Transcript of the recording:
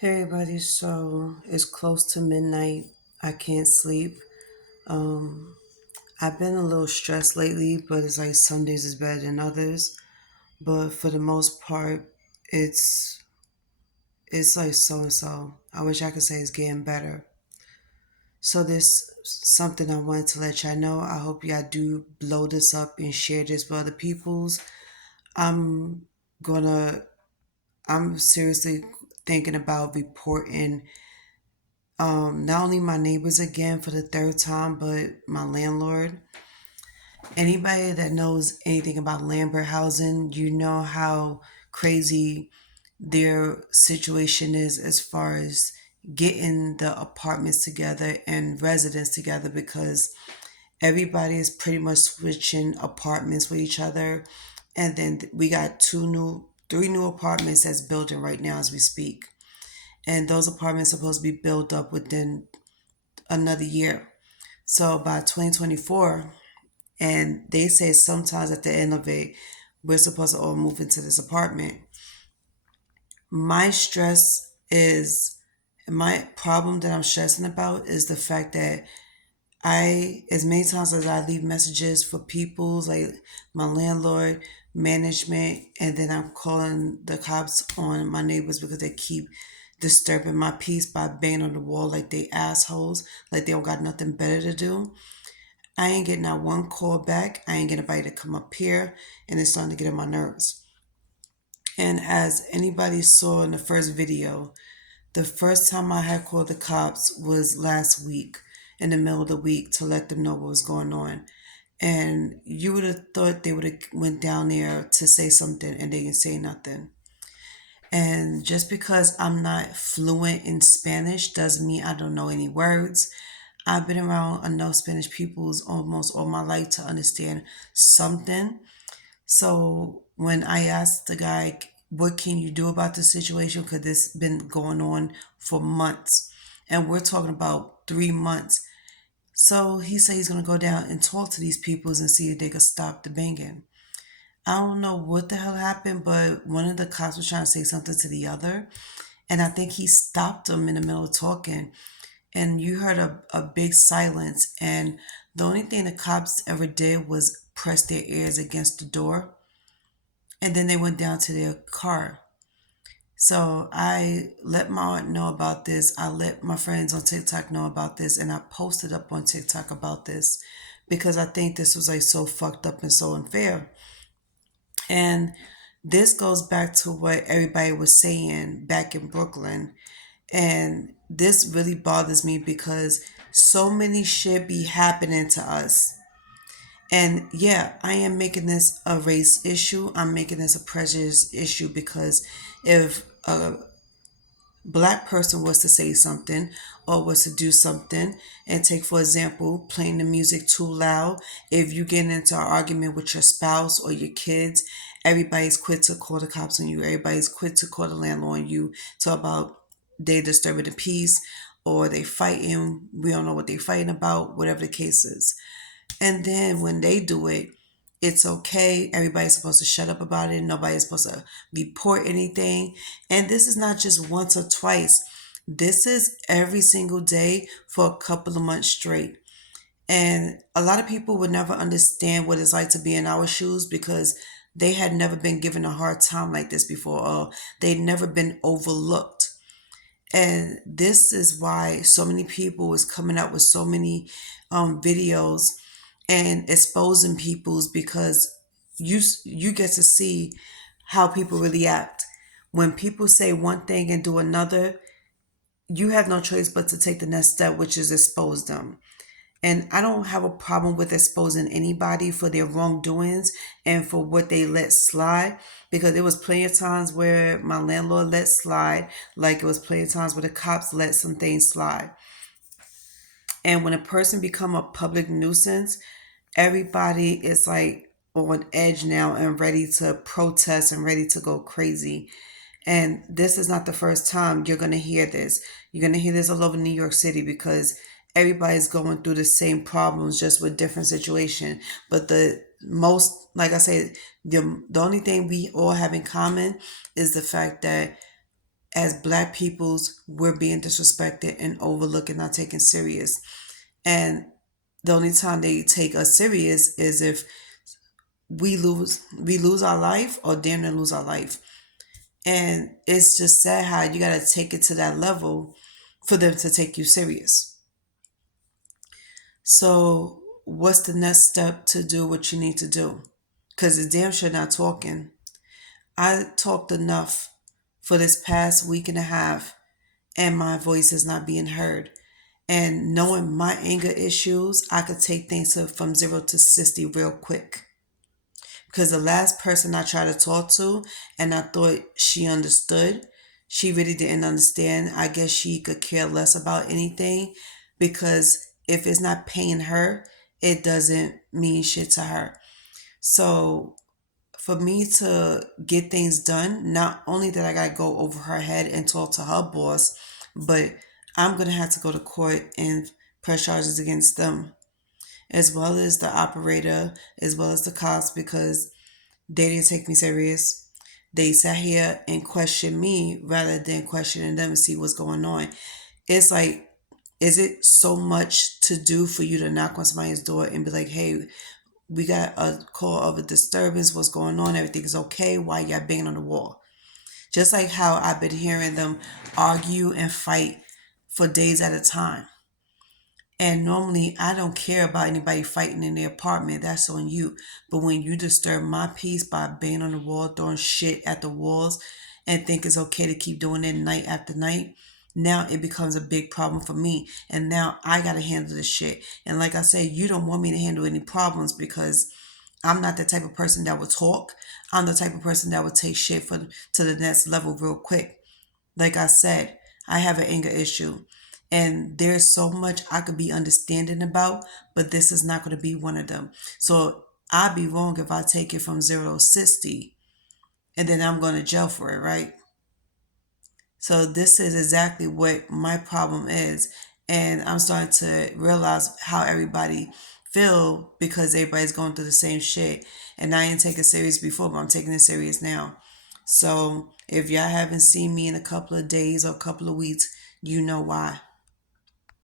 Hey everybody, so it's close to midnight. I can't sleep. Um, I've been a little stressed lately, but it's like some days is better than others. But for the most part, it's it's like so and so. I wish I could say it's getting better. So this something I wanted to let y'all know. I hope y'all do blow this up and share this with other people's. I'm gonna I'm seriously thinking about reporting not only my neighbors again for the third time, but my landlord. Anybody that knows anything about Lambert housing, you know how crazy their situation is as far as getting the apartments together and residents together because everybody is pretty much switching apartments with each other. And then we got three new apartments that's building right now as we speak. And those apartments are supposed to be built up within another year. So by 2024, and they say sometimes at the end of it, we're supposed to all move into this apartment. My stress is, my problem that I'm stressing about is the fact that as many times as I leave messages for people, like my landlord, management, and then I'm calling the cops on my neighbors because they keep disturbing my peace by banging on the wall like they assholes, like they don't got nothing better to do. I ain't getting not one call back. I ain't getting anybody to come up here, and it's starting to get on my nerves. And as anybody saw in the first video, the first time I had called the cops was last week in the middle of the week to let them know what was going on. And you would have thought they would have went down there to say something and they didn't say nothing. And just because I'm not fluent in Spanish doesn't mean I don't know any words. I've been around enough Spanish peoples almost all my life to understand something. So when I asked the guy, what can you do about the situation? Because this been going on for months. And we're talking about 3 months. So he said he's going to go down and talk to these peoples and see if they could stop the banging. I don't know what the hell happened, but one of the cops was trying to say something to the other. And I think he stopped them in the middle of talking. And you heard a big silence. And the only thing the cops ever did was press their ears against the door. And then they went down to their car. So I let my aunt know about this. I let my friends on TikTok know about this. And I posted up on TikTok about this because I think this was like so fucked up and so unfair. And this goes back to what everybody was saying back in Brooklyn. And this really bothers me because so many shit be happening to us. And yeah, I am making this a race issue. I'm making this a prejudice issue because if a black person was to say something or was to do something, and take for example playing the music too loud, if you get into an argument with your spouse or your kids, everybody's quick to call the cops on you, everybody's quick to call the landlord on you, talk about they disturbing the peace or they fighting, we don't know what they fighting about, whatever the case is. And then when they do it, it's okay. Everybody's supposed to shut up about it. Nobody's supposed to report anything. And this is not just once or twice. This is every single day for a couple of months straight. And a lot of people would never understand what it's like to be in our shoes because they had never been given a hard time like this before, or they'd never been overlooked. And this is why so many people is coming out with so many videos and exposing people's, because you get to see how people really act. When people say one thing and do another, you have no choice but to take the next step, which is expose them. And I don't have a problem with exposing anybody for their wrongdoings and for what they let slide, because there was plenty of times where my landlord let slide, like it was plenty of times where the cops let some things slide. And when a person become a public nuisance, everybody is like on edge now and ready to protest and ready to go crazy. And this is not the first time you're going to hear this. You're going to hear this all over New York City because everybody's going through the same problems, just with different situation. But the most, like I said, the only thing we all have in common is the fact that as black peoples, we're being disrespected and overlooked and not taken serious. And the only time they take us serious is if we lose our life or damn near lose our life. And it's just sad how you gotta take it to that level for them to take you serious. So what's the next step to do what you need to do? Because it's damn sure not talking. I talked enough for this past week and a half, and my voice is not being heard. And knowing my anger issues, I could take things from 0 to 60 real quick. Because the last person I tried to talk to and I thought she understood, she really didn't understand. I guess she could care less about anything because if it's not paying her, it doesn't mean shit to her. So for me to get things done, not only that I gotta go over her head and talk to her boss, but I'm gonna have to go to court and press charges against them, as well as the operator, as well as the cops, because they didn't take me serious. They sat here and questioned me rather than questioning them and see what's going on. It's like, is it so much to do for you to knock on somebody's door and be like, hey, we got a call of a disturbance. What's going on? Everything is okay. Why y'all banging on the wall? Just like how I've been hearing them argue and fight for days at a time. And normally I don't care about anybody fighting in their apartment. That's on you. But when you disturb my peace by banging on the wall, throwing shit at the walls, and think it's okay to keep doing it night after night, now it becomes a big problem for me. And now I gotta handle this shit. And like I said, you don't want me to handle any problems because I'm not the type of person that would talk. I'm the type of person that would take shit to the next level real quick. Like I said, I have an anger issue. And there's so much I could be understanding about, but this is not going to be one of them. So I'd be wrong if I take it from 0 to 60 and then I'm going to jail for it, right? So this is exactly what my problem is. And I'm starting to realize how everybody feel because everybody's going through the same shit. And I didn't take it serious before, but I'm taking it serious now. So if y'all haven't seen me in a couple of days or a couple of weeks, you know why.